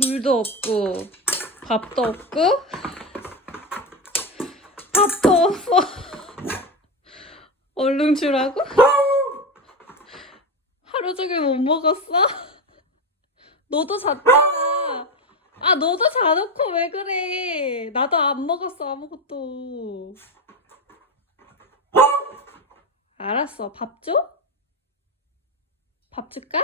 물도 없고 밥도 없고 밥도 없어. 얼른 주라고? 하루 종일 못 먹었어? 너도 잤잖아. 아, 너도 자놓고 왜 그래? 나도 안 먹었어, 아무것도. 알았어, 밥 줘? 밥 줄까?